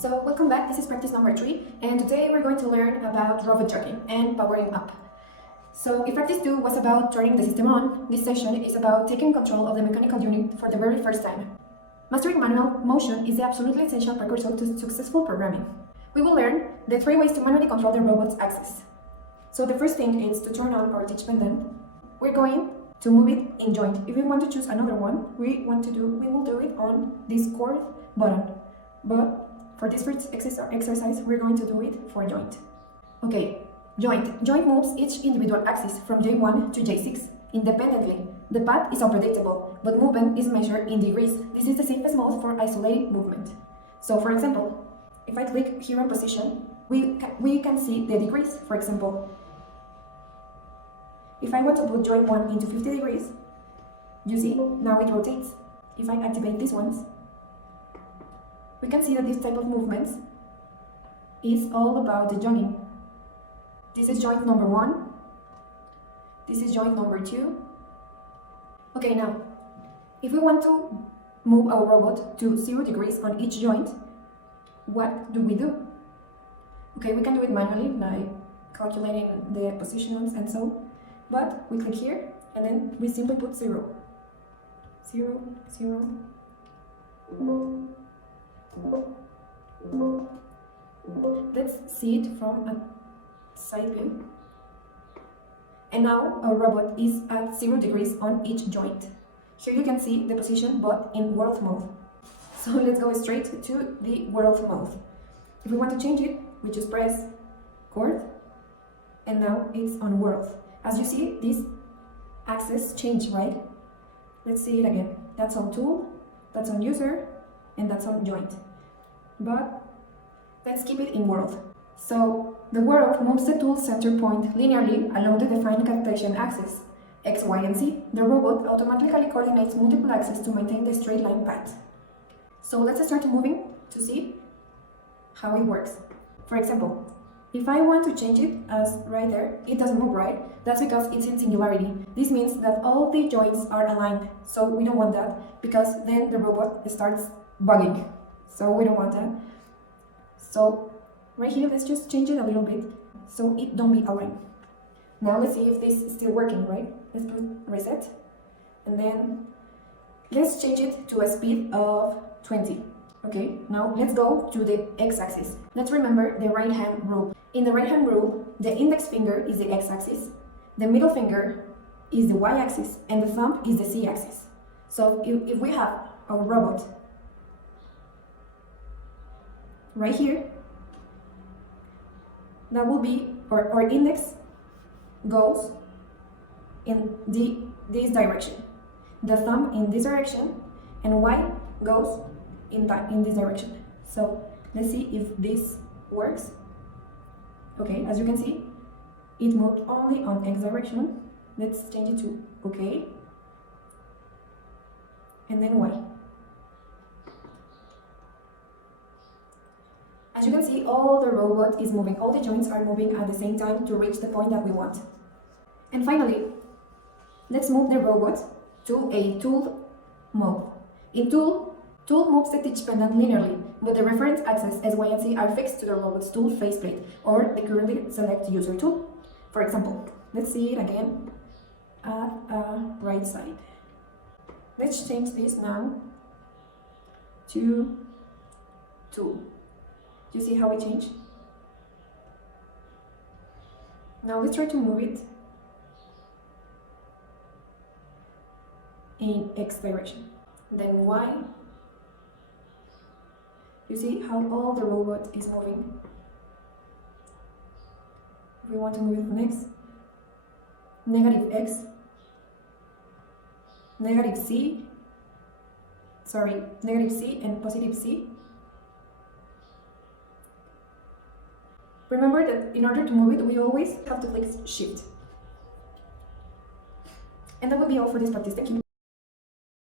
So welcome back, this is practice number 3, and today we're going to learn about robot jogging and powering up. So if practice 2 was about turning the system on, this session is about taking control of the mechanical unit for the very first time. Mastering manual motion is the absolutely essential precursor to successful programming. We will learn the 3 ways to manually control the robot's axis. So the first thing is to turn on our teach pendant. We're going to move it in joint. If we want to choose another one, we will do it on this chord button. But for this first exercise, we're going to do it for joint. Okay, joint. Joint moves each individual axis from J1 to J6 independently. The path is unpredictable, but movement is measured in degrees. This is the safest mode for isolated movement. So for example, if I click here on position, we can see the degrees. For example, if I want to put joint 1 into 50 degrees, you see, now it rotates. If I activate these ones, we can see that this type of movements is all about the jogging. This is joint number 1. This is joint number 2. Okay, now, if we want to move our robot to 0 degrees on each joint, what do we do? Okay, we can do it manually by calculating the positions and so, but we click here and then we simply put 0. 0, 0. Let's see it from a side view. And now our robot is at 0 degrees on each joint. Here you can see the position but in world mode. So let's go straight to the world mode. If we want to change it, we just press chord and now it's on world. As you see, this axis changed, right? Let's see it again. That's on tool, that's on user, and that's on joint. But let's keep it in world. So the world moves the tool center point linearly along the defined calculation axis, X, Y, and Z. The robot automatically coordinates multiple axes to maintain the straight line path. So let's start moving to see how it works. For example, if I want to change it as right there, it doesn't move, right? That's because it's in singularity. This means that all the joints are aligned. So we don't want that because then the robot starts bugging. So we don't want that. So right here, let's just change it a little bit so it don't be aligned. Now let's see if this is still working, right? Let's put reset. And then let's change it to a speed of 20. Okay, now let's go to the x-axis. Let's remember the right hand rule. In the right hand rule, the index finger is the x-axis, the middle finger is the y-axis, and the thumb is the z-axis. So if we have our robot right here, that will be our index goes in this direction, the thumb in this direction, and y goes in this direction. So let's see if this works. Okay, as you can see, it moved only on x direction. Let's change it to okay, and then y. As you can see, all the robot is moving, all the joints are moving at the same time to reach the point that we want. And finally, let's move the robot to a tool mode. In tool moves the teach pendant linearly, but the reference axes S, Y, and Z are fixed to the robot's tool faceplate or the currently select user tool. For example, let's see it again at right side. Let's change this now to tool. You see how it changed? Now let's try to move it in X direction, then Y. You see how all the robot is moving. If we want to move it on X, negative X, negative C and positive C. Remember that in order to move it, we always have to click Shift. And that will be all for this practice. Thank you.